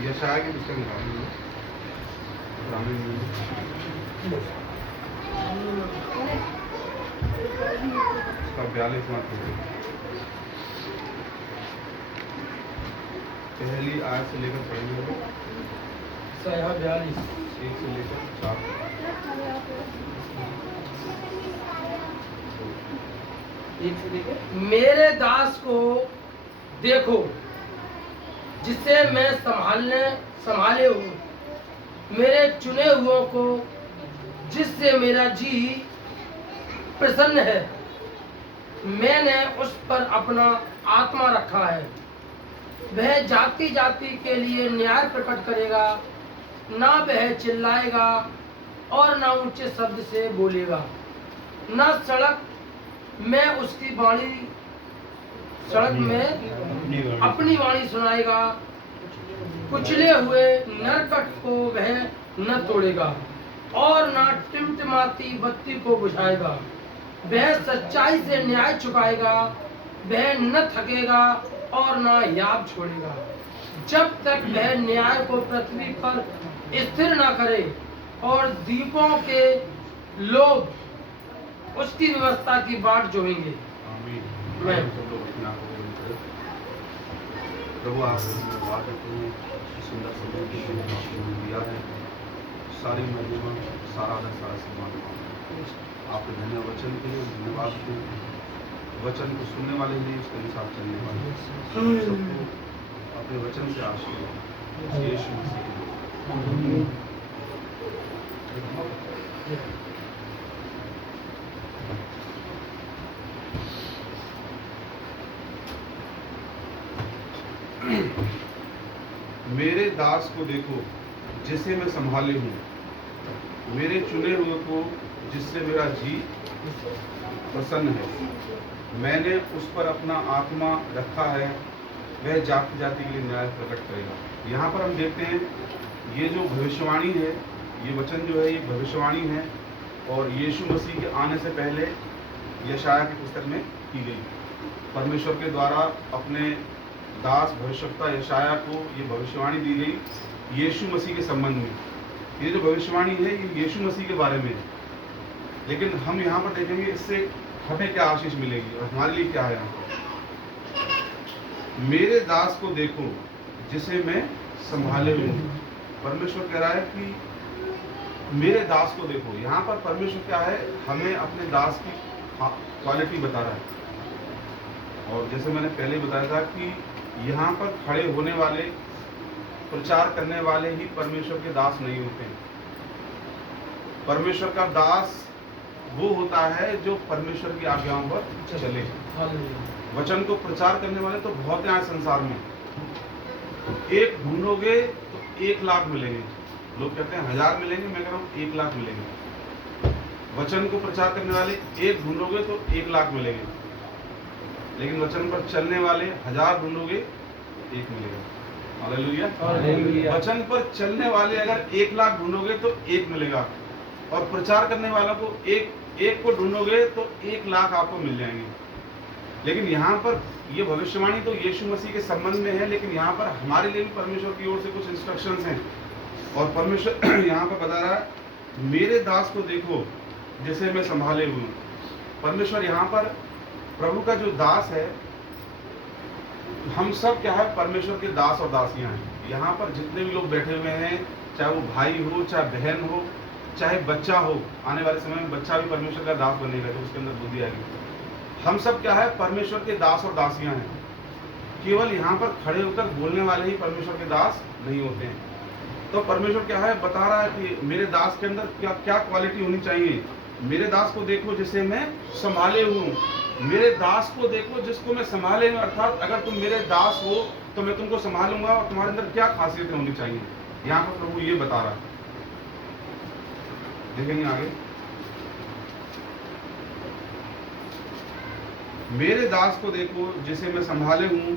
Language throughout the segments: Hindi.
यशाया की पुस्तक निकाली उसका 42वां पहली आयत से लेकर पढ़ेंगे 42 1 से लेकर 4। मेरे दास को देखो जिसे मैं संभाले हूँ, मेरे चुने हुओं को जिससे मेरा जी प्रसन्न है। मैंने उस पर अपना आत्मा रखा है। वह जाति जाति के लिए न्याय प्रकट करेगा। ना वह चिल्लाएगा और ना ऊंचे शब्द से बोलेगा। ना सड़क में अपनी वाणी सुनाएगा। कुचले हुए नरकट को वह न तोड़ेगा और ना टिमटिमाती बत्ती को बुझाएगा। वह सच्चाई से न्याय चुकाएगा। वह न थकेगा और ना याद छोड़ेगा जब तक वह न्याय को पृथ्वी पर स्थिर न करे और द्वीपों के लोग उसकी व्यवस्था की बाट जोहेंगे। प्रभु आप धन्यवाद सुंदर समय के लिए आपने दिया है। सारी महिमा सारा आदर सारा सम्मान आपके धन्य वचन के लिए धन्यवाद के वचन को सुनने वाले नहीं उसके अनुसार चलने वाले सबको अपने वचन से आशीर्वाद यीशु मसीह के नाम। मेरे दास को देखो जिसे मैं संभाले हूँ, मेरे चुने हुए को जिससे मेरा जी प्रसन्न है। मैंने उस पर अपना आत्मा रखा है। वह जाति जाति के लिए न्याय प्रकट करेगा। यहाँ पर हम देखते हैं ये जो भविष्यवाणी है, ये वचन जो है ये भविष्यवाणी है और यीशु मसीह के आने से पहले यशाया की पुस्तक में की गई। परमेश्वर के द्वारा अपने दास भविष्यवक्ता यशाया को ये भविष्यवाणी दी गई यीशु मसीह के संबंध में। ये जो भविष्यवाणी है ये यीशु मसीह के बारे में है। लेकिन हम यहाँ पर देखेंगे इससे हमें क्या आशीष मिलेगी और हमारे लिए क्या है। यहाँ पर मेरे दास को देखो जिसे मैं संभाले हूँ। परमेश्वर कह रहा है कि मेरे दास को देखो। यहाँ पर परमेश्वर क्या है, हमें अपने दास की क्वालिटी बता रहा है। और जैसे मैंने पहले बताया था कि यहाँ पर खड़े होने वाले प्रचार करने वाले ही परमेश्वर के दास नहीं होते हैं। परमेश्वर का दास वो होता है जो परमेश्वर की आज्ञाओं पर चले। वचन को प्रचार करने वाले तो बहुत हैं संसार में। एक ढूंढोगे तो 1 लाख मिलेंगे। लोग कहते हैं 1000 मिलेंगे, मैं कह रहा हूँ 1 लाख मिलेंगे। वचन को प्रचार करने वाले एक ढूंढोगे तो 1 लाख मिलेंगे, लेकिन वचन पर चलने वाले 1000 ढूंढोगे 1 मिलेगा। हालेलुया। वचन पर चलने वाले अगर 1 लाख ढूंढोगे तो 1 मिलेगा और प्रचार करने वालों को एक को ढूंढोगे तो 1 लाख आपको मिल जाएंगे। लेकिन यहाँ पर ये भविष्यवाणी तो यीशु मसीह के संबंध में है, लेकिन यहाँ पर हमारे लिए भी परमेश्वर की ओर से कुछ इंस्ट्रक्शंस हैं। और परमेश्वर यहाँ पर बता रहा है मेरे दास को देखो जिसे मैं संभाले हूँ। परमेश्वर यहाँ पर प्रभु का जो दास है, हम सब क्या है परमेश्वर के दास और दासियां हैं। यहाँ पर जितने भी लोग बैठे हुए हैं, चाहे वो भाई हो, चाहे बहन हो, चाहे बच्चा हो, आने वाले समय में बच्चा भी परमेश्वर का दास बनेगा तो उसके अंदर बुद्धि आएगी। हम सब क्या है परमेश्वर के दास और दासियां हैं। केवल यहाँ पर खड़े होकर बोलने वाले ही परमेश्वर के दास नहीं होते हैं। तो परमेश्वर क्या है बता रहा है कि मेरे दास के अंदर क्या क्या क्वालिटी होनी चाहिए। मेरे दास को देखो जिसे मैं संभाले हूँ। मेरे दास को देखो जिसको मैं संभाले हूँ, अर्थात अगर तुम मेरे दास हो तो मैं तुमको संभालूंगा और तुम्हारे अंदर क्या खासियतें होनी चाहिए। यहाँ पर प्रभु ये बता रहा है। देखेंगे आगे। मेरे दास को देखो जिसे मैं संभाले हूँ,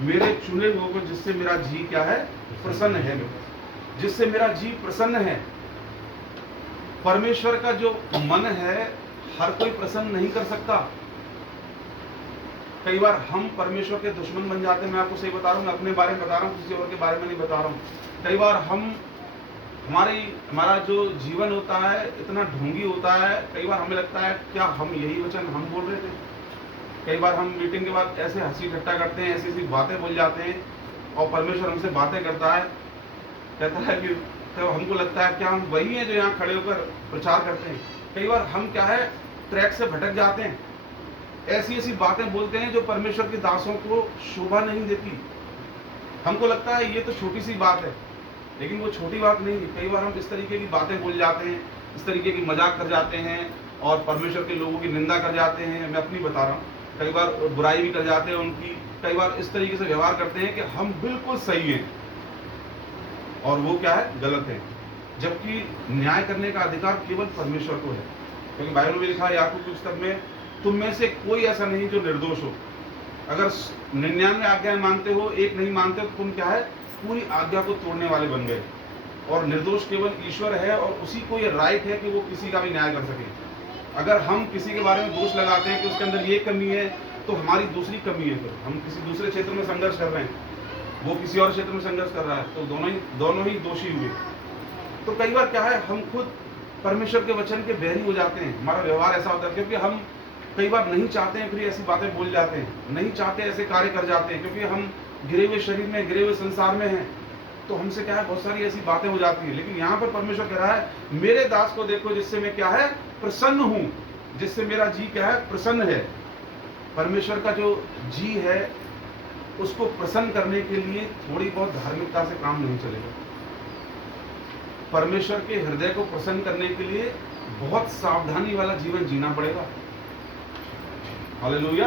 मेरे चुने हुए को जिससे मेरा जी क्या है प्रसन्न है, जिससे मेरा जी प्रसन्न है। परमेश्वर का जो मन है हर कोई प्रसन्न नहीं कर सकता। कई बार हम परमेश्वर के दुश्मन बन जाते हैं। मैं आपको सही बता रहा हूँ, मैं अपने बारे में बता रहा हूँ, किसी और के बारे में नहीं बता रहा हूँ। कई बार हमारा जो जीवन होता है इतना ढोंगी होता है, कई बार हमें लगता है क्या हम यही वचन हम बोल रहे थे। कई बार हम मीटिंग के बाद ऐसे हंसी ठट्टा करते हैं, ऐसी ऐसी बातें बोल जाते हैं और परमेश्वर हमसे बातें करता है, कहता है कि तो हमको लगता है क्या हम वही हैं जो यहाँ खड़े होकर प्रचार करते हैं। कई बार हम क्या है ट्रैक से भटक जाते हैं, ऐसी ऐसी बातें बोलते हैं जो परमेश्वर के दासों को शोभा नहीं देती। हमको लगता है ये तो छोटी सी बात है, लेकिन वो छोटी बात नहीं है। कई बार हम इस तरीके की बातें बोल जाते हैं, इस तरीके की मजाक कर जाते हैं और परमेश्वर के लोगों की निंदा कर जाते हैं। मैं अपनी बता रहा हूँ, कई बार बुराई भी कर जाते हैं उनकी। कई बार इस तरीके से व्यवहार करते हैं कि हम बिल्कुल सही हैं और वो क्या है गलत है, जबकि न्याय करने का अधिकार केवल परमेश्वर को है। क्योंकि बाइबल में लिखा है याकूब की पुस्तक में, तुम में से कोई ऐसा नहीं जो निर्दोष हो। अगर 99 आज्ञाएं मानते हो, एक नहीं मानते हो, तो तुम क्या है पूरी आज्ञा को तोड़ने वाले बन गए। और निर्दोष केवल ईश्वर है और उसी को ये राइट है कि वो किसी का भी न्याय कर सके। अगर हम किसी के बारे में दोष लगाते हैं कि उसके अंदर ये कमी है, तो हमारी दूसरी कमी है। फिर हम किसी दूसरे क्षेत्र में संघर्ष कर रहे हैं, वो किसी और क्षेत्र में संघर्ष कर रहा है, तो दोनों ही दोषी हुए। तो कई बार क्या है हम खुद परमेश्वर के वचन के बैरी हो जाते हैं। हमारा व्यवहार ऐसा होता है क्योंकि हम कई बार नहीं चाहते हैं, फिर ऐसी बातें बोल जाते हैं, नहीं चाहते ऐसे कार्य कर जाते हैं, क्योंकि हम गिरे हुए शरीर में, गिरे हुए संसार में हैं, तो हमसे क्या है बहुत सारी ऐसी बातें हो जाती है। लेकिन यहाँ पर परमेश्वर कह रहा है मेरे दास को देखो जिससे मैं क्या है प्रसन्न हूँ, जिससे मेरा जी क्या है प्रसन्न है। परमेश्वर का जो जी है उसको प्रसन्न करने के लिए थोड़ी बहुत धार्मिकता से काम नहीं चलेगा। परमेश्वर के हृदय को प्रसन्न करने के लिए बहुत सावधानी वाला जीवन जीना पड़ेगा। हालेलुया।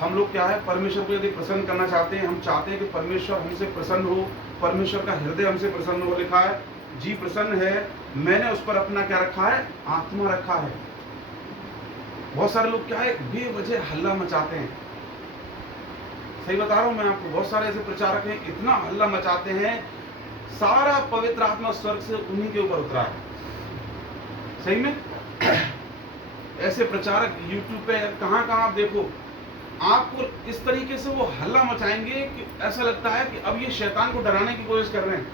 हम लोग क्या है परमेश्वर को यदि प्रसन्न करना चाहते हैं, हम चाहते हैं कि परमेश्वर हमसे प्रसन्न हो, परमेश्वर का हृदय हमसे प्रसन्न हो। लिखा है जी प्रसन्न है, मैंने उस पर अपना क्या रखा है आत्मा रखा है। बहुत सारे लोग क्या है बेवजह हल्ला मचाते हैं। सही बता रहा हूं मैं आपको, बहुत सारे ऐसे प्रचारक हैं इतना हल्ला मचाते हैं, सारा पवित्र आत्मा स्वर्ग से उन्हीं के ऊपर उतरा है। सही में ऐसे प्रचारक यूट्यूब पे कहां आप देखो, आपको इस तरीके से वो हल्ला मचाएंगे कि ऐसा लगता है कि अब ये शैतान को डराने की कोशिश कर रहे हैं।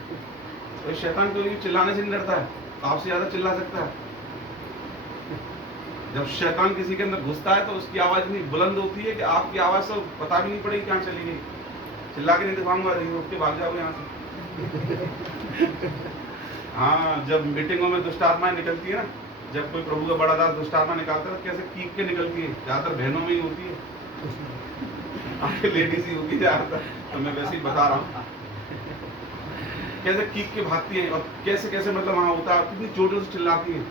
तो शैतान को चिल्लाने से नहीं डरता है, आपसे ज्यादा चिल्ला सकता है। जब शैतान किसी के अंदर घुसता है तो उसकी आवाज इतनी बुलंद होती है कि आपकी आवाज से पता भी नहीं पड़ेगी कहाँ चली गई। चिल्ला के नहीं दिखाऊंगा, उठ के भाग जाओ यहाँ से। हाँ, जब मीटिंगों में दुष्ट आत्माएं निकलती है ना, जब कोई प्रभु का बड़ा दास दुष्ट आत्मा निकालता है तो कैसे कीक के निकलती है, ज्यादातर बहनों में ही होती है, आपके लेडीज ही होती ज्यादातर, तो मैं वैसे ही बता रहा हूँ कैसे कीक के भागती है और कैसे कैसे मतलब वहां होता है, कितनी जोरों से चिल्लाती है।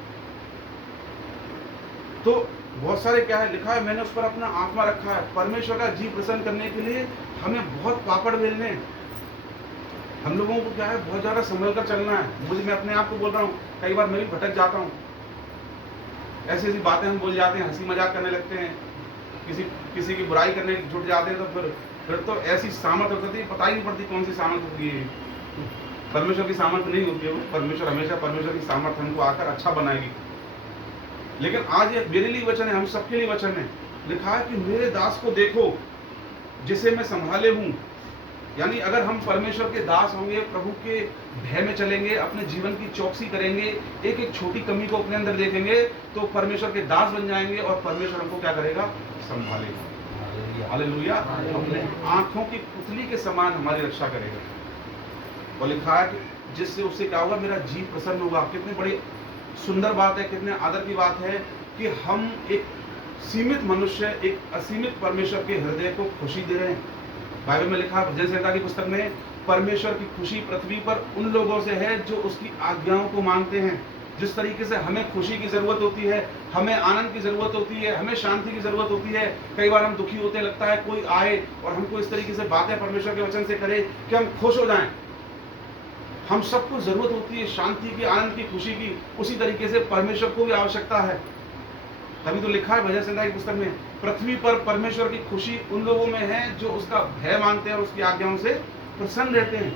तो बहुत सारे क्या है लिखा है मैंने उस पर अपना आत्मा रखा है। परमेश्वर का जी प्रसन्न करने के लिए हमें बहुत पापड़ बेलने, हम लोगों को क्या है बहुत ज्यादा संभल कर चलना है। मुझे मैं अपने आप को बोल रहा हूँ, कई बार मैं भी भटक जाता हूँ, ऐसी ऐसी बातें हम बोल जाते हैं, हंसी मजाक करने लगते हैं, किसी की बुराई करने जुट जाते हैं, तो फिर तो ऐसी सामर्थ होती है, पता ही नहीं पड़ती कौन सी सामर्थ होती है। परमेश्वर की सामर्थ नहीं होती है वो, परमेश्वर हमेशा परमेश्वर की सामर्थ हमको आकर अच्छा बनाएगी। लेकिन आज ये मेरे लिए वचन है, हम सबके लिए वचन है। लिखा है कि मेरे दास को देखो जिसे मैं संभाले हूं। यानी अगर हम परमेश्वर के दास होंगे, प्रभु के भय में चलेंगे, अपने जीवन की चौकसी करेंगे, एक एक छोटी कमी को अपने अंदर देखेंगे, तो परमेश्वर के दास बन जाएंगे और परमेश्वर हमको क्या करेगा संभालेगा। हालेलुया। अपने आंखों की पुतली के समान हमारी रक्षा करेगा। और लिखा है कि जिससे उससे क्या होगा मेरा जी प्रसन्न होगा। कितनी बड़ी सुंदर बात है, कितने आदर की बात है कि हम एक सीमित मनुष्य एक असीमित परमेश्वर के हृदय को खुशी दे रहे हैं। बाइबल में लिखा भजन संहिता की पुस्तक में, परमेश्वर की खुशी पृथ्वी पर उन लोगों से है जो उसकी आज्ञाओं को मानते हैं। जिस तरीके से हमें खुशी की जरूरत होती है, हमें आनंद की जरूरत होती है, हमें शांति की जरूरत होती है, कई बार हम दुखी होते लगता है कोई आए और हमको इस तरीके से बातें परमेश्वर के वचन से करे कि हम खुश हो जाएं। हम सबको जरूरत होती है शांति की, आनंद की, खुशी की। उसी तरीके से परमेश्वर को भी आवश्यकता है। तभी तो लिखा है भजन संहिता की पुस्तक में, पृथ्वी पर परमेश्वर की खुशी उन लोगों में है जो उसका भय मानते हैं और उसकी आज्ञाओं से प्रसन्न रहते हैं।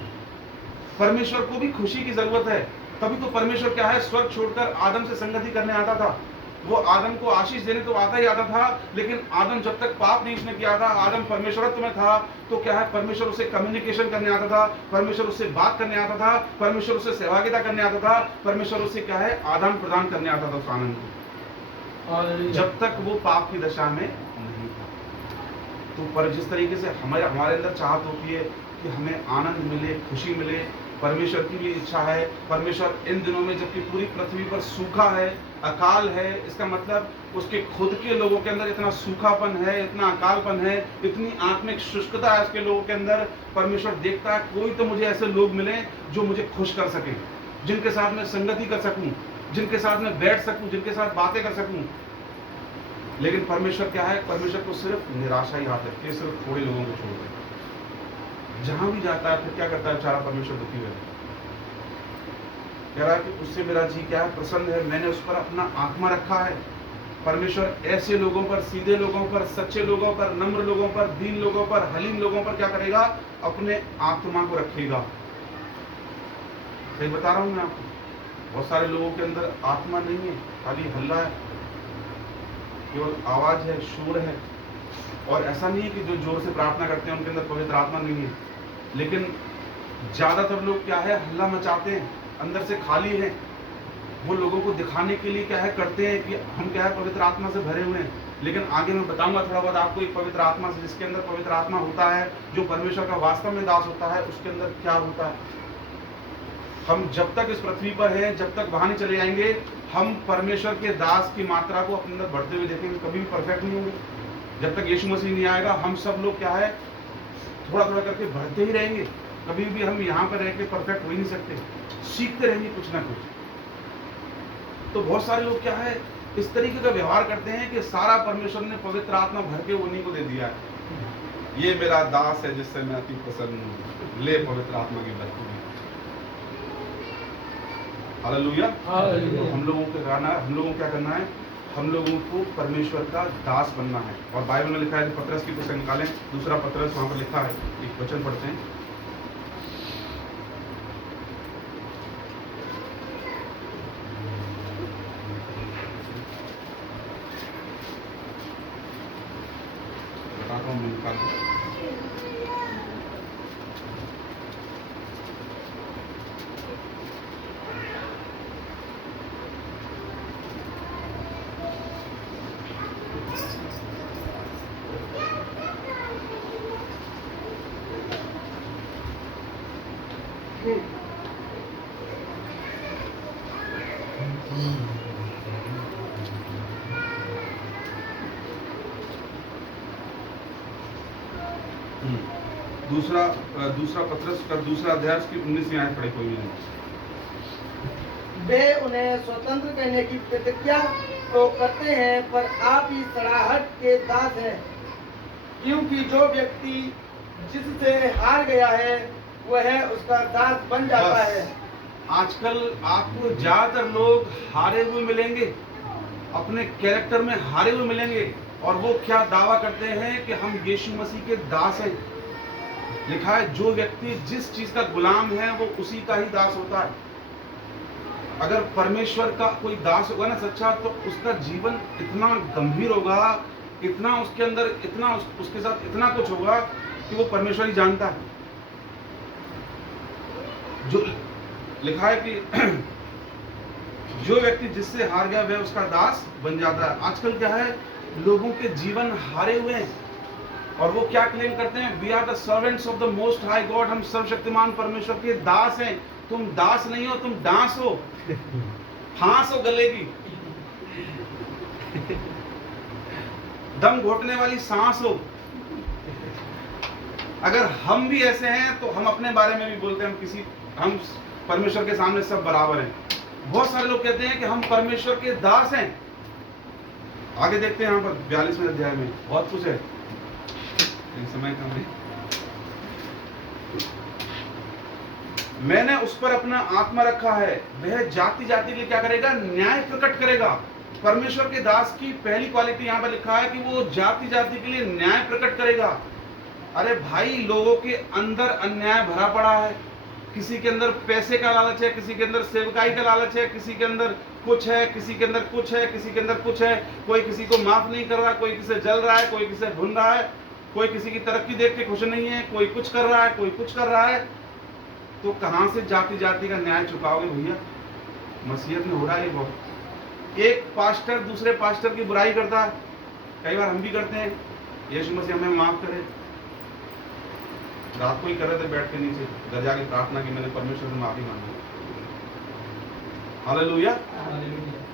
परमेश्वर को भी खुशी की जरूरत है। तभी तो परमेश्वर क्या है स्वर्ग छोड़कर आदम से संगति करने आता था। वो आदम को आशीष देने तो आता ही आता था, लेकिन आदम जब तक पाप नहीं उसने किया था, आदम परमेश्वरत्व में था, तो क्या है, परमेश्वर उससे कम्युनिकेशन करने आता था, परमेश्वर उससे बात करने आता था, परमेश्वर उससे सहभागिता करने आता था, परमेश्वर उससे क्या है, आदान प्रदान करने आता था उस आनंद को, जब तक वो पाप की दशा में नहीं था। तो पर जिस तरीके से हमारे अंदर चाहत होती है कि हमें आनंद मिले, खुशी मिले, परमेश्वर की भी इच्छा है। परमेश्वर इन दिनों में जबकि पूरी पृथ्वी पर सूखा है, अकाल है, इसका मतलब उसके खुद के लोगों के अंदर इतना सूखापन है, इतना अकालपन है, इतनी आत्मिक शुष्कता है उसके लोगों के अंदर। परमेश्वर देखता है कोई तो मुझे ऐसे लोग मिले जो मुझे खुश कर सके, जिनके साथ मैं संगति कर सकूं, जिनके साथ मैं बैठ सकूं, जिनके साथ बातें कर सकूं। लेकिन परमेश्वर क्या है, परमेश्वर को सिर्फ निराशा ही हाथ रखती है, सिर्फ थोड़े लोगों को छोड़ देता है। जहां भी जाता है फिर क्या करता है बेचारा, परमेश्वर दुखी हुआ, कह रहा है कि उससे मेरा जी क्या है, प्रसन्न है, मैंने उस पर अपना आत्मा रखा है। परमेश्वर ऐसे लोगों पर, सीधे लोगों पर, सच्चे लोगों पर, नम्र लोगों पर, दीन लोगों पर, हलीम लोगों पर क्या करेगा, अपने आत्मा को रखेगा। सही बता रहा हूं मैं आपको, बहुत सारे लोगों के अंदर आत्मा नहीं है, खाली हल्ला है, केवल आवाज है, शोर है। और ऐसा नहीं है कि जो जोर से प्रार्थना करते हैं उनके अंदर पवित्र आत्मा नहीं है, लेकिन ज्यादातर लोग क्या है, हल्ला मचाते हैं, अंदर से खाली हैं। वो लोगों को दिखाने के लिए क्या है करते हैं कि हम क्या है पवित्र आत्मा से भरे हुए हैं। लेकिन आगे मैं बताऊंगा थोड़ा बहुत आपको, एक पवित्र आत्मा से, जिसके अंदर पवित्र आत्मा होता है, जो परमेश्वर का वास्तव में दास होता है, उसके अंदर क्या होता है। हम जब तक इस पृथ्वी पर हैं, जब तक वहां नहीं चले जाएंगे, हम परमेश्वर के दास की मात्रा को अपने अंदर बढ़ते हुए देखेंगे, कभी भी परफेक्ट नहीं होंगे। जब तक यीशु मसीह नहीं आएगा, हम सब लोग क्या है, थोड़ा थोड़ा करके बढ़ते ही रहेंगे। कभी भी हम यहाँ पर रह के परफेक्ट हो ही नहीं सकते, सीखते रहेंगे कुछ ना कुछ। तो बहुत सारे लोग क्या है, इस तरीके का व्यवहार करते हैं कि सारा परमेश्वर ने पवित्र आत्मा भर के उन्हीं को दे दिया है। ये मेरा दास है जिससे मैं अति प्रसन्न हूँ, ले पवित्र आत्मा की बरकत। हालेलुया। तो हम लोगों को क्या करना है, हम लोगों को परमेश्वर का दास बनना है। और बाइबल में लिखा है, पतरस की पुस्तक निकालें, दूसरा पतरस, वहां पर लिखा है, एक वचन पढ़ते हैं। बताता हूं, मैं निकाल दूं। दूसरा पतरस का दूसरा अध्याय की 19वीं आयत पढ़े कोई नहीं। वे उन्हें स्वतंत्र करने की प्रतिज्ञा तो करते हैं, पर आप ही सड़ाहट के दास हैं, क्योंकि जो व्यक्ति जिससे हार गया है वह उसका दास बन जाता है। आजकल आपको ज्यादातर लोग हारे हुए मिलेंगे, अपने कैरेक्टर में हारे हुए मिलेंगे, और वो क्या दावा करते हैं कि हम यीशु मसीह के दास हैं। लिखा है, जो व्यक्ति जिस चीज का गुलाम है वो उसी का ही दास होता है। अगर परमेश्वर का कोई दास होगा ना सच्चा, तो उसका जीवन इतना गंभीर होगा, इतना उसके अंदर, इतना उसके साथ इतना कुछ होगा कि वो परमेश्वर ही जानता है। जो लिखा है कि जो व्यक्ति जिससे हार गया वह उसका दास बन जाता है। आजकल क्या है, लोगों के जीवन हारे हुए हैं, और वो क्या क्लेम करते हैं, we are the servants of the most high God, हम सर्वशक्तिमान परमेश्वर के दास हैं। तुम दास नहीं हो, तुम डांस हो, फांस हो गले की, दम घोटने वाली सांस हो। अगर हम भी ऐसे हैं तो हम अपने बारे में भी बोलते हैं, हम परमेश्वर के सामने सब बराबर हैं। बहुत सारे लोग कहते हैं कि हम परमेश्वर के दास हैं। आगे देखते हैं, यहाँ पर 42वें अध्याय में बहुत कुछ है, समय कम है। मैंने उस पर अपना आत्मा रखा है, वह जाति जाति के लिए क्या करेगा, न्याय प्रकट करेगा। परमेश्वर के दास की पहली क्वालिटी यहाँ पर लिखा है कि वो जाति जाति के लिए न्याय प्रकट करेगा। अरे भाई, लोगों के अंदर अन्याय भरा पड़ा है, किसी के अंदर पैसे का लालच है, किसी के अंदर सेवकाई का लालच है, किसी के अंदर कुछ है, किसी के अंदर कुछ है, किसी के अंदर कुछ है, कोई किसी को माफ नहीं कर रहा, कोई किसी से जल रहा है, कोई किसी से भून रहा है, कोई किसी की तरक्की देख के खुश नहीं है, कोई कुछ कर रहा है, कोई कुछ कर रहा है। तो कहां से जाति जाति का न्याय चुकाओगे भैया? मसीहत में हो रहा है ये बहुत। एक पास्टर दूसरे पास्टर की बुराई करता है, कई बार हम भी करते हैं, यीशु मसीह हमें माफ करे। रात को ही कर रहे थे बैठ के नीचे, घर जाके प्रार्थना की, मैंने परमेश्वर से माफी मांगी। हालेलुया।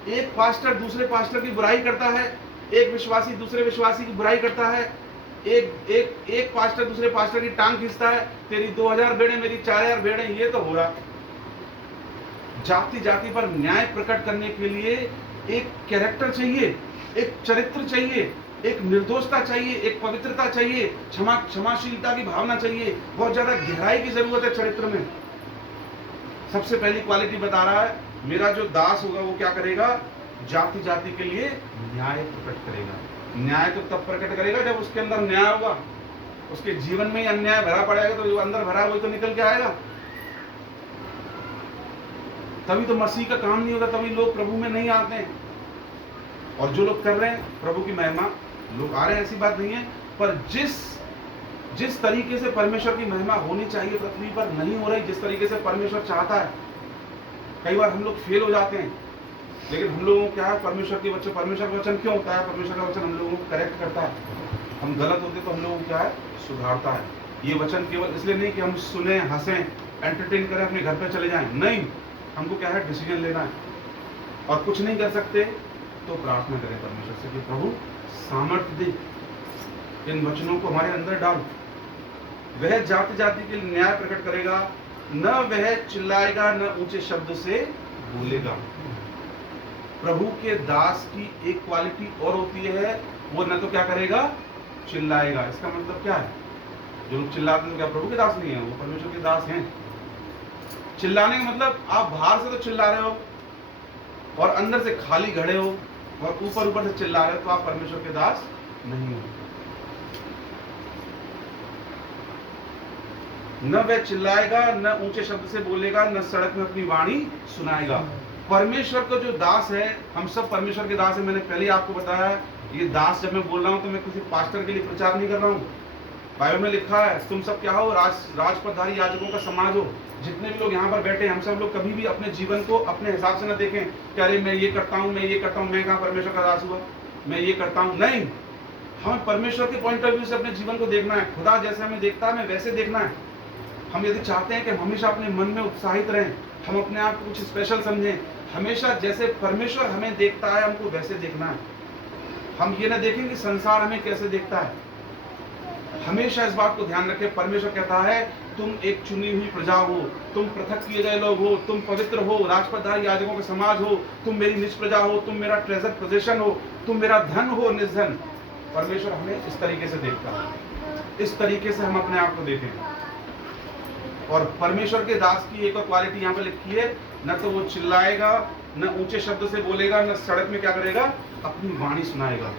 एक पास्टर दूसरे पास्टर की बुराई करता है, एक विश्वासी दूसरे विश्वासी की बुराई करता है, एक पास्टर दूसरे पास्टर की टांग खींचता है, तेरी 2000 भेड़े मेरी 4000 भेड़े। ये तो हो रहा। जाति जाति पर न्याय प्रकट करने के लिए एक कैरेक्टर चाहिए, एक चरित्र चाहिए, एक निर्दोषता चाहिए, एक पवित्रता चाहिए, क्षमाशीलता की भावना चाहिए, बहुत ज्यादा गहराई की जरूरत है चरित्र में। सबसे पहली क्वालिटी बता रहा है, मेरा जो दास होगा वो क्या करेगा? जाति जाति के लिए न्याय प्रकट करेगा। न्याय तो तब प्रकट करेगा जब उसके अंदर न्याय होगा। उसके जीवन में ही अन्याय भरा पड़ेगा तो जो अंदर भरा वही तो निकल के आएगा। तभी तो मसीह का काम नहीं होता, तभी लोग प्रभु में नहीं आते हैं। और जो लोग कर रहे हैं प्रभु की महिमा, लोग आ रहे हैं, ऐसी बात नहीं है, पर जिस तरीके से परमेश्वर की महिमा होनी चाहिए पृथ्वी पर नहीं हो रही, जिस तरीके से परमेश्वर चाहता है। कई बार हम लोग फेल हो जाते हैं, लेकिन हम लोगों को क्या है, परमेश्वर के बच्चे, परमेश्वर का वचन क्यों होता है? परमेश्वर का वचन हम लोगों को करेक्ट करता है। हम गलत होते तो हम लोगों को क्या है, सुधारता है। ये वचन केवल इसलिए नहीं कि हम सुने, हंसें, एंटरटेन करें, अपने घर पे चले जाएं, नहीं, हमको क्या है, डिसीजन लेना है। और कुछ नहीं कर सकते तो प्रार्थना करें परमेश्वर से कि प्रभु सामर्थ्य दे, इन वचनों को हमारे अंदर डाल। वह जाति जाति के लिए न्याय प्रकट करेगा, न वह चिल्लाएगा, न ऊंचे शब्द से बोलेगा। प्रभु के दास की एक क्वालिटी और होती है, वो न तो क्या करेगा, चिल्लाएगा। इसका मतलब क्या है? जो लोग चिल्लाते हैं क्या प्रभु के दास नहीं है? वो परमेश्वर के दास हैं। चिल्लाने का मतलब आप बाहर से तो चिल्ला रहे हो और अंदर से खाली खड़े हो और ऊपर ऊपर से चिल्ला रहे हो, तो आप परमेश्वर के दास नहीं हो। न वह चिल्लाएगा, न ऊंचे शब्द से बोलेगा, न सड़क में अपनी वाणी सुनाएगा। परमेश्वर का जो दास है, हम सब परमेश्वर के दास है। मैंने पहले ही आपको बताया, ये दास जब मैं बोल रहा हूं तो मैं किसी पास्टर के लिए प्रचार नहीं कर रहा हूं। बाइबल में लिखा है, तुम सब क्या हो, राजपदधारी याजकों का समाज हो। जितने भी लोग यहाँ पर बैठे हैं, हम सब लोग कभी भी अपने जीवन को अपने हिसाब से न देखें कि अरे मैं ये करता हूँ, मैं ये करता हूँ, मैं कहाँ परमेश्वर का दास हुआ, मैं ये करता हूँ। नहीं, हमें परमेश्वर के पॉइंट ऑफ व्यू से अपने जीवन को देखना है। खुदा जैसे हमें देखता है, हमें वैसे देखना है। हम यदि चाहते हैं कि हम हमेशा अपने मन में उत्साहित रहें, हम अपने आप को कुछ स्पेशल समझें, हमेशा जैसे परमेश्वर हमें देखता है हमको वैसे देखना है। हम ये ना देखें कि संसार हमें कैसे देखता है। हमेशा इस बात को ध्यान रखें, परमेश्वर कहता है तुम एक चुनी हुई प्रजा हो, तुम पृथक किए गए लोग हो, तुम पवित्र हो, राजपदधारी याजकों का समाज हो, तुम मेरी निज प्रजा हो, तुम मेरा ट्रेजर पोजीशन हो, तुम मेरा धन हो, निर्धन। परमेश्वर हमें इस तरीके से देखता है। इस तरीके से हम अपने आप को देखें। और परमेश्वर के दास की एक और क्वालिटी यहाँ पे लिखी है, न तो वो चिल्लाएगा, न ऊंचे शब्द से बोलेगा, न सड़क में क्या करेगा, अपनी वाणी सुनाएगा।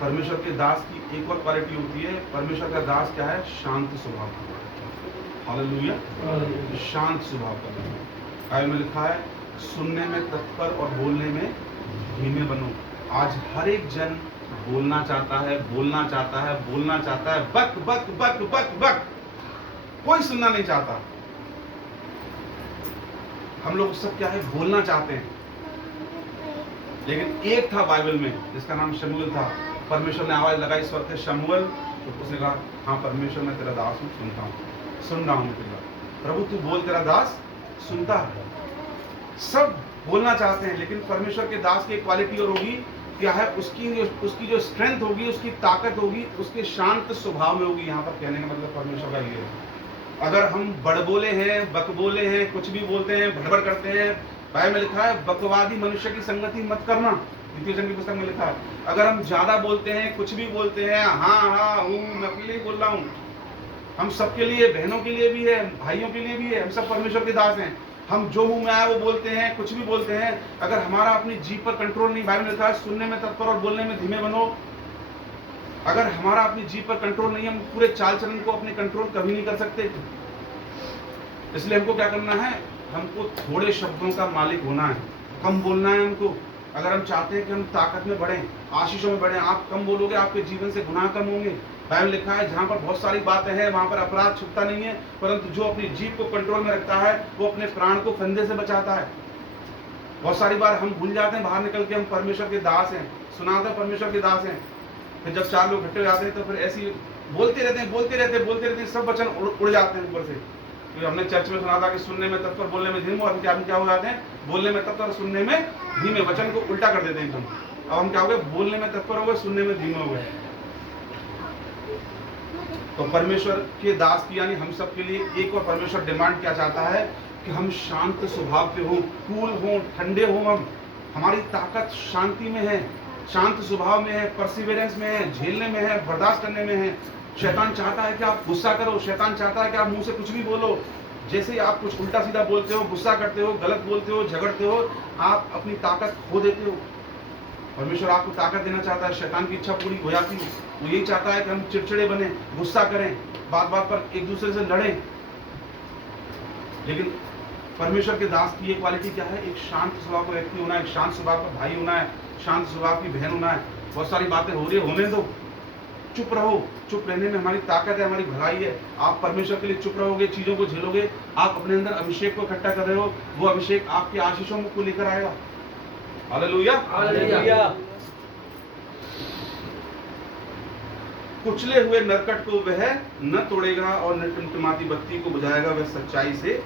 परमेश्वर के दास की एक और क्वालिटी होती है, परमेश्वर का दास क्या है, शांत स्वभाव का। हालेलुया, शांत स्वभाव का। बाइबल में लिखा है, सुनने में तत्पर और बोलने में धीमे बनो। आज हर एक जन बोलना चाहता है, बोलना चाहता है, बोलना चाहता है, बक बक बक बक बक, कोई सुनना नहीं चाहता। हम लोग सब क्या है, बोलना चाहते हैं। लेकिन एक था बाइबल में जिसका नाम शमूएल था। परमेश्वर ने आवाज लगाई स्वर से, शमूएल। तो उसने कहा, हाँ परमेश्वर, मैं तेरा दास हूँ, सुनता हूँ, सुन रहा हूँ तेरा। प्रभु तू बोल, तेरा दास सुनता है। सब बोलना चाहते हैं, लेकिन परमेश्वर के दास की एक क्वालिटी और होगी, क्या है, उसकी जो स्ट्रेंथ होगी, उसकी ताकत होगी, उसके शांत स्वभाव में होगी। यहाँ पर कहने का मतलब परमेश्वर का ये है। अगर हम बड़बोले हैं, बकबोले हैं, कुछ भी बोलते हैं, भड़बड़ करते हैं, बाइबल में लिखा है बकवादी मनुष्य की संगति मत करना। द्वितीय वचन की पुस्तक में लिखा है। अगर हम ज्यादा बोलते हैं, कुछ भी बोलते हैं, हाँ हाँ हूँ, मैं अपने लिए बोल रहा हूँ, हम सबके लिए, बहनों के लिए भी है, भाइयों के लिए भी है, हम सब परमेश्वर के दास हैं। हम जो मुंह में आया वो बोलते हैं, कुछ भी बोलते हैं। अगर हमारा अपनी जीभ पर कंट्रोल नहीं, बाइबल में लिखा है सुनने में तत्पर और बोलने में धीमे बनो। अगर हमारा अपनी जीभ पर कंट्रोल नहीं है, हम पूरे चाल चलन को अपने कंट्रोल कभी नहीं कर सकते। इसलिए हमको क्या करना है, हमको थोड़े शब्दों का मालिक होना है। कम बोलना है हमको। अगर हम चाहते हैं कि हम ताकत में बढ़ें, आशीषों में बढ़ें, आप कम बोलोगे, आपके जीवन से गुनाह कम होंगे। बाइबल लिखा है जहाँ पर बहुत सारी बातें हैं वहाँ पर अपराध छुपता नहीं है, परंतु जो अपनी जीभ को कंट्रोल में रखता है वो अपने प्राण को फंदे से बचाता है। बहुत सारी बार हम भूल जाते हैं बाहर निकल के हम परमेश्वर के दास हैं, सुनाते हैं परमेश्वर के दास हैं। फिर जब 4 लोग इकट्ठे हो जाते हैं तो फिर ऐसी बोलते रहते हैं, सब वचन उड़ जाते हैं ऊपर से। तो हमने चर्च में सुना था कि सुनने में तत्पर बोलने में धीमे, और क्या हो जाते हैं, बोलने में तत्पर सुनने में धीमे, वचन को उल्टा कर देते हैं एकदम। अब हम क्या हो गए, बोलने में तत्पर हो गए, सुनने में धीमे हो गए। तो परमेश्वर के दास की यानी हम सब के लिए एक और परमेश्वर डिमांड क्या चाहता है कि हम शांत स्वभाव के हों, कूल हों, ठंडे हों। हम हमारी ताकत शांति में है, शांत स्वभाव में है, परसिवेरेंस में है, झेलने में है, बर्दाश्त करने में है। शैतान चाहता है कि आप गुस्सा करो, शैतान चाहता है कि आप मुंह से कुछ भी बोलो। जैसे ही आप कुछ उल्टा सीधा बोलते हो, गुस्सा करते हो, गलत बोलते हो, झगड़ते हो, आप अपनी ताकत खो देते हो। परमेश्वर आपको ताकत देना चाहता है, शैतान की इच्छा पूरी हो जाती है। वो यही चाहता है कि हम चिड़चिड़े बने, गुस्सा करें, बात बात पर एक दूसरे से लड़ें। लेकिन परमेश्वर के दास की ये क्वालिटी क्या है, एक शांत स्वभाव का व्यक्ति होना है, एक शांत स्वभाव का भाई होना है, शांत स्वभाव की बहन होना है। बहुत सारी बातें हो रही है, होने दो, चुप रहो। चुप रहने में हमारी ताकत है, हमारी भलाई है। आप परमेश्वर के लिए चुप रहोगे, चीजों को झेलोगे, आप अपने अंदर अभिषेक को इकट्ठा कर रहे हो, वो अभिषेक आपके आशीषों को लेकर आएगा। Hallelujah, hallelujah. कुचले हुए नरकट को वह न तोड़ेगा और न टिमटिमाती बत्ती को बुझाएगा, वह सच्चाई से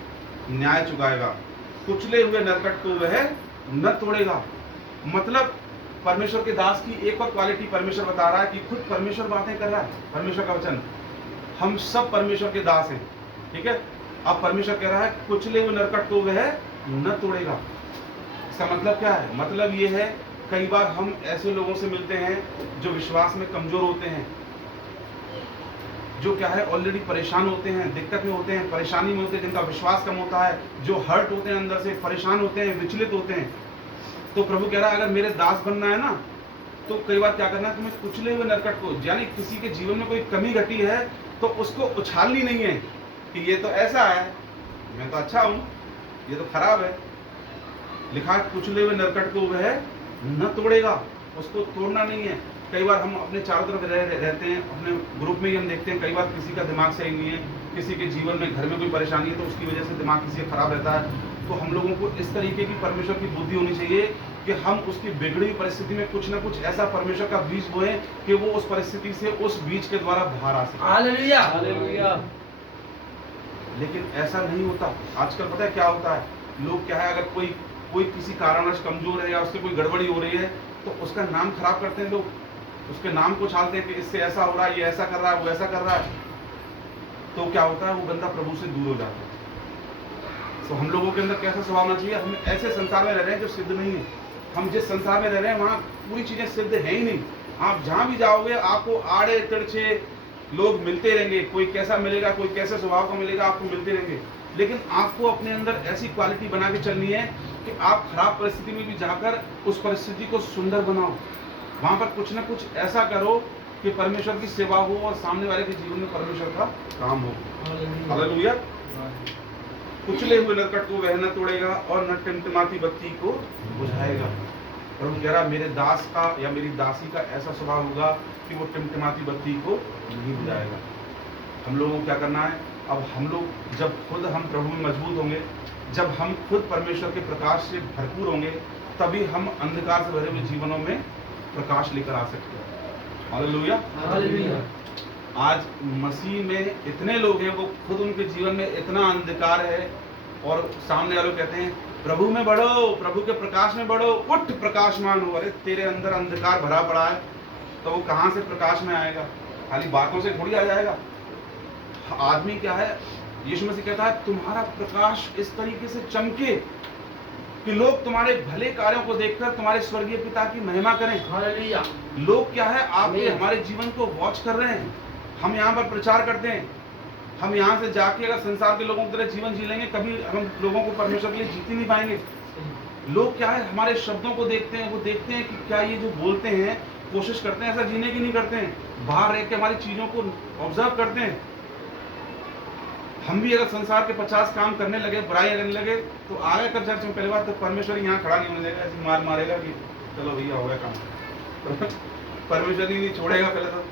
न्याय चुकाएगा। कुचले हुए नरकट को वह न तोड़ेगा, मतलब परमेश्वर के दास की एक और क्वालिटी परमेश्वर बता रहा है कि खुद परमेश्वर बातें कर रहा है। परमेश्वर का वचन, हम सब परमेश्वर के दास हैं, ठीक है। अब परमेश्वर कह रहा है कुचले हुए नरकट को वह न तोड़ेगा। इसका मतलब क्या है, मतलब ये है कई बार हम ऐसे लोगों से मिलते हैं जो विश्वास में कमजोर होते हैं, जो क्या है ऑलरेडी परेशान होते हैं, दिक्कत में होते हैं, परेशानी में होते हैं, जिनका विश्वास कम होता है, जो हर्ट होते हैं, अंदर से परेशान होते हैं, विचलित होते हैं। तो प्रभु कह रहा है अगर मेरे दास बनना है ना, तो कई बार क्या करना है, तुम्हें कुचले हुए नरकट को, यानी किसी के जीवन में कोई कमी घटी है तो उसको उछालनी नहीं है कि ये तो ऐसा है, मैं तो अच्छा हूं, ये तो खराब है। लिखा है कुचले हुए नरकट को वह न तोड़ेगा, उसको तोड़ना नहीं है। कई बार हम अपने चारों तरफ रहते हैं, अपने ग्रुप में ही हम देखते हैं, कई बार किसी का दिमाग सही नहीं है, किसी के जीवन में घर में कोई परेशानी है तो उसकी वजह से दिमाग किसी का खराब रहता है। तो हम लोगों को इस तरीके की परमेश्वर की बुद्धि होनी चाहिए कि हम उसकी बिगड़ी हुई परिस्थिति में कुछ ना कुछ ऐसा परमेश्वर का बीज बोएं कि वो उस परिस्थिति से उस बीज के द्वारा बाहर आ सके। Hallelujah, hallelujah. लेकिन ऐसा नहीं होता। आजकल पता है क्या होता है, लोग क्या है, अगर कोई किसी कारणवश कमजोर है या उससे कोई गड़बड़ी हो रही है तो उसका नाम खराब करते हैं लोग, उसके नाम को छालते हैं कि इससे ऐसा हो रहा है, ये ऐसा कर रहा है, वो ऐसा कर रहा है। तो क्या होता है, वो बंदा प्रभु से दूर हो जाता है। तो हम लोगों के अंदर कैसा स्वभाव होना चाहिए, हम ऐसे संसार में रह रहे हैं जो सिद्ध नहीं है। हम जिस संसार में रह रहे हैं वहाँ पूरी चीजें सिद्ध है ही नहीं। आप जहाँ भी जाओगे आपको आड़े तिरछे लोग मिलते रहेंगे, कोई कैसा मिलेगा, कोई कैसे स्वभाव का मिलेगा, आपको मिलते रहेंगे। लेकिन आपको अपने अंदर ऐसी क्वालिटी बना के चलनी है कि आप खराब परिस्थिति में भी जाकर उस परिस्थिति को सुंदर बनाओ। वहां पर कुछ ना कुछ ऐसा करो कि परमेश्वर की सेवा हो और सामने वाले के जीवन में परमेश्वर का काम हो। हालेलुया। कुचले हुए नरकट को वह न तोड़ेगा और न टिमटिमाती बत्ती को बुझाएगा। प्रभु कह रहा मेरे दास का या मेरी दासी का ऐसा स्वभाव होगा कि वो टिमटिमाती बत्ती को नहीं बुझाएगा। हम लोगों को क्या करना है, अब हम लोग जब खुद हम प्रभु में मजबूत होंगे, जब हम खुद परमेश्वर के प्रकाश से भरपूर होंगे, तभी हम अंधकार से भरे हुए जीवनों में प्रकाश लेकर आ सकते हैं। Hallelujah, hallelujah. आज मसीह में इतने लोग हैं, वो खुद उनके जीवन में इतना अंधकार है और सामने वाले कहते हैं प्रभु में बढ़ो, प्रभु के प्रकाश में बढ़ो, उठ प्रकाशमान हो। अरे तेरे अंदर अंधकार भरा पड़ा है तो वो कहाँ से प्रकाश में आएगा, खाली बातों से थोड़ी आ जाएगा। आदमी क्या है, यीशु मसीह कहता है तुम्हारा प्रकाश इस तरीके से चमके कि लोग तुम्हारे भले कार्यों को देखकर तुम्हारे स्वर्गीय पिता की महिमा करें। हालेलुया। लोग क्या है, आपके हमारे जीवन को वॉच कर रहे हैं। हम यहाँ पर प्रचार करते हैं, हम यहाँ से जाके अगर संसार के लोगों की तरह जीवन जी लेंगे, कभी हम लोगों को परमेश्वर के लिए जीत ही नहीं पाएंगे। लोग क्या है, हमारे शब्दों को देखते हैं, वो देखते हैं कि क्या ये जो बोलते हैं, कोशिश करते हैं ऐसा जीने की नहीं करते हैं, बाहर रह के हमारी चीजों को ऑब्जर्व करते हैं। हम भी अगर संसार के 50 काम करने लगे, बुराइयां करने लगे, तो आगे कर चर्च में पहली बार तो परमेश्वर यहाँ खड़ा नहीं होने देगा, ऐसे मारेगा कि चलो भैया हो गया काम। परमेश्वर ही नहीं छोड़ेगा पहले तो।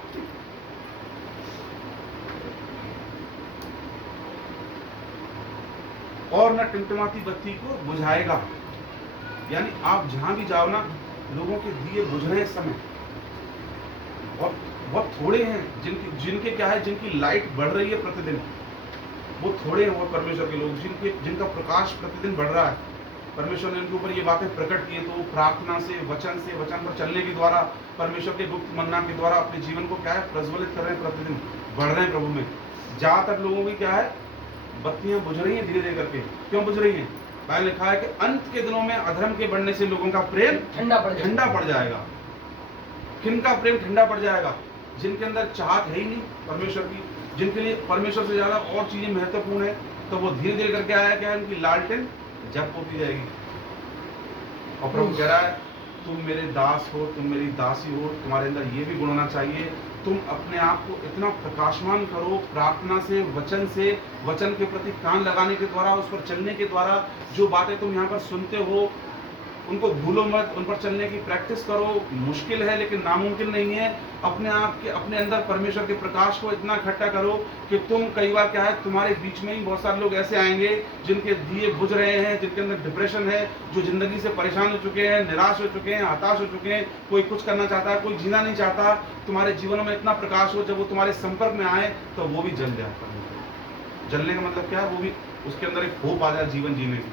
और न टिमटिमाती बत्ती को बुझाएगा, यानी आप जहां भी जाओ ना, लोगों के दिए बुझ रहे हैं इस समय, और बहुत थोड़े हैं जिनके क्या है, जिनकी लाइट बढ़ रही है प्रतिदिन, वो थोड़े हैं वो परमेश्वर के लोग जिनका प्रकाश प्रतिदिन बढ़ रहा है। परमेश्वर ने उनके ऊपर ये बातें प्रकट की है, तो वो प्रार्थना से वचन पर चलने के द्वारा, परमेश्वर के गुप्त मन्ना के द्वारा अपने जीवन को क्या है, प्रज्वलित कर रहे हैं, प्रतिदिन बढ़ रहे हैं प्रभु में। ज्यादातर लोगों की क्या है, बत्तियां बुझ रही हैं धीरे धीरे करके। क्यों बुझ रही हैं? बाइबल लिखा है कि अंत के दिनों में अधर्म के बढ़ने से लोगों का प्रेम ठंडा पड़ जाएगा। किनका प्रेम ठंडा पड़ जाएगा? जिनके अंदर चाहत है ही नहीं परमेश्वर की, जिनके लिए परमेश्वर से ज्यादा और चीजें महत्वपूर्ण है, तो वो धीरे धीरे करके आया क्या है, उनकी लालटेन जब होती जाएगी। और प्रभु कह रहा है, तुम मेरे दास हो, तुम मेरी दासी हो, तुम्हारे अंदर ये भी गुण होना चाहिए, तुम अपने आप को इतना प्रकाशमान करो प्रार्थना से, वचन के प्रति कान लगाने के द्वारा, उस पर चलने के द्वारा। जो बातें तुम यहाँ पर सुनते हो उनको भूलो मत, उन पर चलने की प्रैक्टिस करो। मुश्किल है लेकिन नामुमकिन नहीं है। अपने अंदर परमेश्वर के प्रकाश को इतना इकट्ठा करो कि तुम, कई बार क्या है, तुम्हारे बीच में ही बहुत सारे लोग ऐसे आएंगे जिनके दिए बुझ रहे हैं, जिनके अंदर डिप्रेशन है, जो जिंदगी से परेशान हो चुके हैं, निराश हो चुके हैं, हताश हो चुके हैं, कोई कुछ करना चाहता है, कोई जीना नहीं चाहता। तुम्हारे जीवन में इतना प्रकाश हो, जब वो तुम्हारे संपर्क में आए तो वो भी जल जाए। जलने का मतलब क्या है? वो भी, उसके अंदर एक होप आ जाए जीवन जीने की,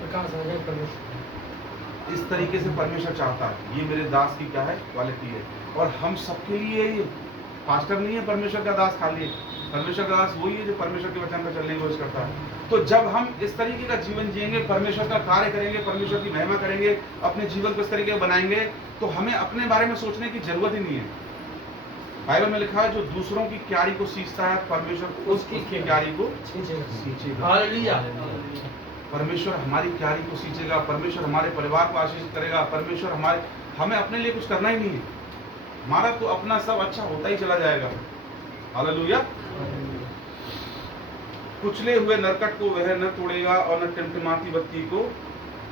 प्रकाश आ जाए परमेश्वर। इस तरीके से परमेश्वर चाहता है। ये मेरे दास की क्या है, क्वालिटी है। और हम सबके लिए ये पास्टर नहीं है परमेश्वर का दास खाली है। परमेश्वर का दास वही है जो परमेश्वर के वचन पर चलने की कोशिश करता है। तो जब हम इस तरीके का जीवन जिएंगे, परमेश्वर का कार्य करेंगे, परमेश्वर की महिमा करेंगे, अपने जीवन को इस तरीके से बनाएंगे, तो हमें अपने बारे में सोचने की जरूरत ही नहीं है। बाइबल में लिखा है, जो दूसरों की क्यारी को सींचता है, परमेश्वर उसकी क्यारी को सींचेगा। हालेलुया। परमेश्वर हमारी क्यारी को सींचेगा, परमेश्वर हमारे परिवार को आशीषित करेगा। परमेश्वर हमें अपने लिए कुछ करना ही नहीं है, हमारा तो अपना सब अच्छा होता ही चला जाएगा। हालेलुया। कुचले हुए नरकट को वह न तोड़ेगा और न टिमटिमाती बत्ती को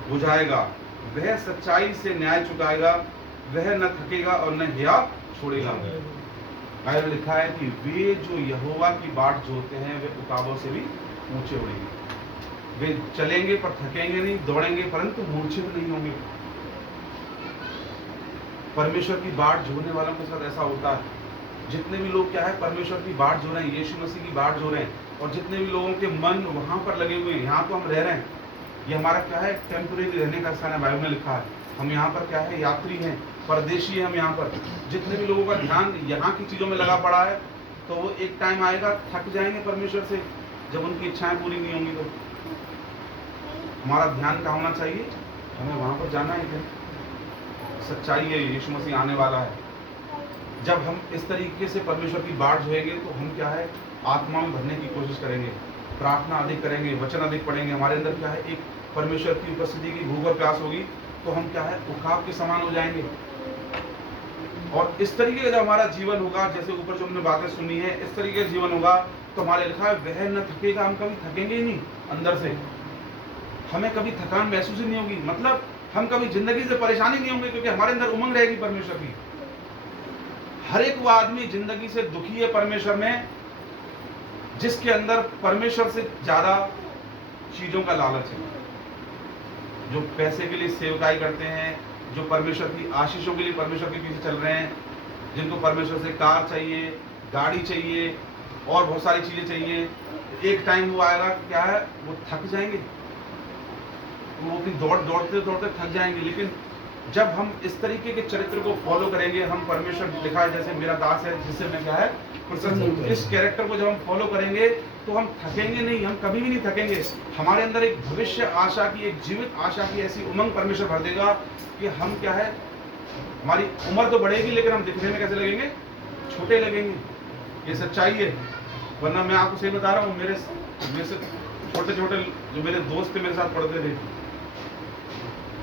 बुझाएगा। वह सच्चाई से न्याय चुकाएगा, वह न थकेगा और न हिया छोड़ेगा। बाइबल लिखा है कि वे जो यहोवा की बाट जोते हैं, वे उकाबों से भी ऊंचे उड़ेंगे। वे चलेंगे पर थकेंगे नहीं, दौड़ेंगे परंतु मूर्छित नहीं होंगे। परमेश्वर की बाट जोड़ने वालों के साथ ऐसा होता है। जितने भी लोग क्या है, परमेश्वर की बाट जो रहे हैं, यीशु मसीह की बाट जो रहे हैं, और जितने भी लोगों के मन वहां पर लगे हुए हैं, यहाँ तो हम रह रहे हैं, ये हमारा क्या है, टेम्परेरी रहने का स्थान है। बाइबल में लिखा है हम यहाँ पर क्या है, यात्री हैं, परदेशी हैं हम यहाँ पर। जितने भी लोगों का ध्यान यहाँ की चीजों में लगा पड़ा है, तो वो एक टाइम आएगा, थक जाएंगे परमेश्वर से, जब उनकी इच्छाएं पूरी नहीं होंगी। तो हमारा ध्यान कहाँ होना चाहिए? हमें वहां पर जाना है। सच्चाई है, यीशु मसीह आने वाला है। जब हम इस तरीके से परमेश्वर की बाट जोएंगे, तो हम क्या है, आत्मा में भरने की कोशिश करेंगे, प्रार्थना अधिक करेंगे, वचन अधिक पढ़ेंगे। हमारे अंदर क्या है, एक परमेश्वर की उपस्थिति की भूख और प्यास होगी, तो हम क्या है, उखाब के समान हो जाएंगे। और इस तरीके का जब हमारा जीवन होगा, जैसे ऊपर जो हमने बातें सुनी है, इस तरीके का जीवन होगा, तो हमारे लिखा है वह न थकेगा। हम कभी थकेंगे ही नहीं, अंदर से हमें कभी थकान महसूस ही नहीं होगी। मतलब हम कभी जिंदगी से परेशानी नहीं होंगे, क्योंकि हमारे अंदर उमंग रहेगी परमेश्वर की। हर एक वो आदमी जिंदगी से दुखी है परमेश्वर में, जिसके अंदर परमेश्वर से ज्यादा चीजों का लालच है। जो पैसे के लिए सेवकाई करते हैं, जो परमेश्वर की आशीषों के लिए परमेश्वर के पीछे चल रहे हैं, जिनको परमेश्वर से कार चाहिए, गाड़ी चाहिए और बहुत सारी चीजें चाहिए, एक टाइम वो आएगा, क्या है, वो थक जाएंगे, वो अपनी दौड़ते दौड़ते थक जाएंगे। लेकिन जब हम इस तरीके के चरित्र को फॉलो करेंगे, हम परमेश्वर लिखा है जैसे मेरा दास है जिससे मैं क्या है प्रसन्न हूं, इस कैरेक्टर को जब हम फॉलो करेंगे, तो हम थकेंगे नहीं, हम कभी भी नहीं थकेंगे। हमारे अंदर एक भविष्य आशा की, एक जीवित आशा की ऐसी उमंग परमेश्वर भर देगा कि हम क्या है, हमारी उम्र तो बढ़ेगी लेकिन हम दिखने में कैसे लगेंगे, छोटे लगेंगे। ये सच्चाई है। वरना मैं आपको सही बता रहा हूँ, मेरे से छोटे छोटे जो मेरे दोस्त थे, मेरे साथ पढ़ते थे,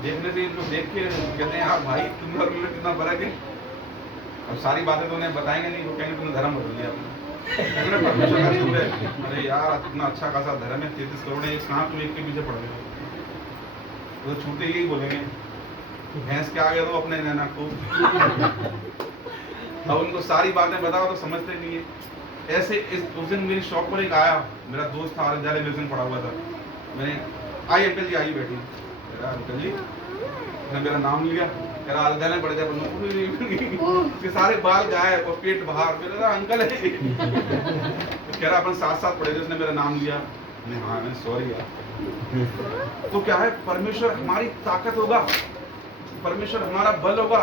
देखने से इनको देख के कहते हैं आप भाई तुम्हारे में कितना फर्क है। अब सारी बातें तो उन्हें बताएंगे नहीं, वो कहेंगे तुमने धर्म बदल लिया अपना। मैंने परमेश्वर का झूठ है। अरे यार इतना अच्छा खासा धर्म है, 33 करोड़ है, कहाँ तुम एक के पीछे पड़ गए हो? तो छूटे यही बोलेंगे, भैंस के आगे तो अपने रहना खूब। अब उनको सारी बातें बताओ तो समझते नहीं है। ऐसे उस दिन मेरी शॉप पर एक आया, मेरा दोस्त था, विद्यालय में पढ़ा हुआ था। मैंने आई अंकल जी, आई बैठी। मेरा अंकल जी ने मेरा नाम लिया, कह रहा विद्यालय पढ़े थे उसके सारे बाल गायब और पेट बाहर। मेरा अंकल है। कह रहा अपन साथ साथ पढ़े थे, उसने मेरा नाम लिया। हाँ मैं सॉरी यार। तो क्या है, परमेश्वर हमारी ताकत होगा, परमेश्वर हमारा बल होगा।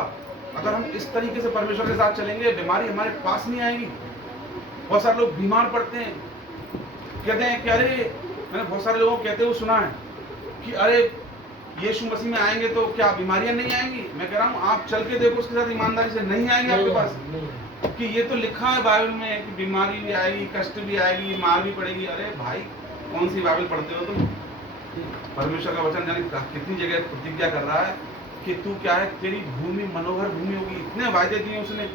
अगर हम इस तरीके से परमेश्वर के साथ चलेंगे, बीमारी हमारे पास नहीं आएगी। बहुत सारे लोग बीमार पड़ते हैं, कहते हैं कि अरे, मैंने बहुत सारे लोगों को कहते हुए सुना है कि अरे यीशु मसीह में आएंगे तो क्या बीमारियां नहीं आएंगी। मैं कह रहा हूं आप चल के देखो उसके साथ ईमानदारी से, नहीं आएंगे आपके पास। कि ये तो लिखा है बाइबल में कि बीमारी भी आएगी, कष्ट भी आएगी, मार भी पड़ेगी। अरे भाई कौन सी बाइबल पढ़ते हो तुम? परमेश्वर का वचन जाने कितनी जगह प्रतिज्ञा कर रहा है कि तू क्या है, तेरी भूमि मनोहर भूमि होगी। इतने वायदे दिए उसने।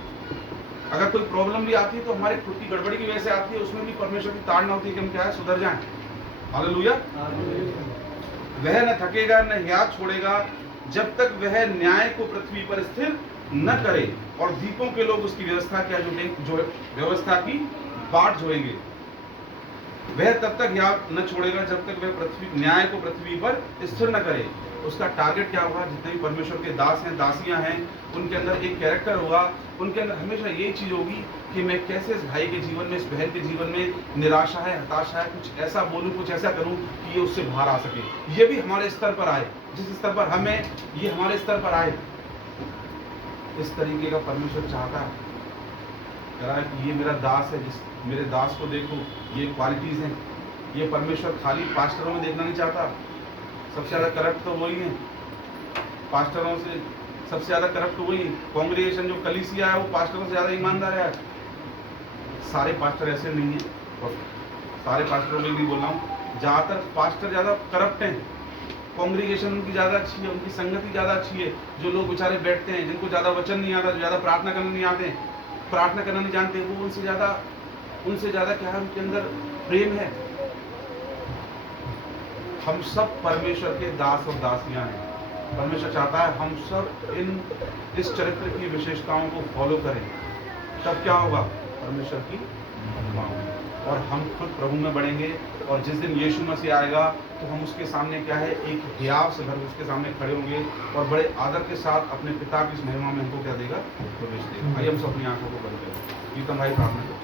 अगर कोई प्रॉब्लम भी आती है तो हमारी खुद की गड़बड़ी की वजह से आती है, उसमें भी परमेश्वर की ताड़ना होती है कि हम क्या है, सुधर जाएं। हालेलुया। वह न थकेगा न याद छोड़ेगा जब तक वह न्याय को पृथ्वी पर स्थिर न करे, और दीपों के लोग उसकी व्यवस्था क्या जो व्यवस्था की बाट जोएंगे। वह तब तक याद न छोड़ेगा जब तक वह न्याय को पृथ्वी पर स्थिर न करे। उसका टारगेट क्या होगा? जितने भी परमेश्वर के दास हैं, दासियां हैं, उनके अंदर एक कैरेक्टर होगा। उनके अंदर हमेशा यही चीज होगी कि मैं कैसे इस भाई के जीवन में, इस बहन के जीवन में निराशा है, हताशा है, कुछ ऐसा बोलूं, कुछ ऐसा करूं कि ये उससे बाहर आ सके। ये भी हमारे स्तर पर आए, जिस स्तर पर हमें, ये हमारे स्तर पर आए। इस तरीके का परमेश्वर चाहता है। कह रहा है कि ये मेरा दास है, जिस मेरे दास को देखो, ये क्वालिटीज हैं। ये परमेश्वर खाली पास्टरों में देखना नहीं चाहता। सबसे ज्यादा करप्ट तो वही है, पास्टरों से सबसे ज्यादा करप्ट वही। कांग्रेगेशन जो कलीसिया है वो पास्टरों से ज्यादा ईमानदार है। सारे पास्टर ऐसे नहीं है, और सारे पास्टरों में नहीं बोल रहा हूँ, ज्यादातर पास्टर ज्यादा करप्ट हैं। कांग्रेगेशन उनकी ज्यादा अच्छी है, उनकी संगति ज्यादा अच्छी है। जो लोग बेचारे बैठते हैं, जिनको ज्यादा वचन नहीं आता, जो ज्यादा प्रार्थना करना नहीं आते, प्रार्थना करना नहीं जानते, वो उनसे ज्यादा क्या है, उनके अंदर प्रेम है। हम सब परमेश्वर के दास और दासियां हैं। परमेश्वर चाहता है हम सब इस चरित्र की विशेषताओं को फॉलो करें। तब क्या होगा? परमेश्वर की महिमा होगी और हम खुद प्रभु में बढ़ेंगे। और जिस दिन यीशु मसीह आएगा तो हम उसके सामने क्या है, एक हियाव से भर उसके सामने खड़े होंगे और बड़े आदर के साथ अपने पिता की इस महिमा में हमको क्या देगा? प्रवेश देगा। आइए हम सब अपनी आंखों को बंद करें। प्रीतम भाई प्रार्थना करें।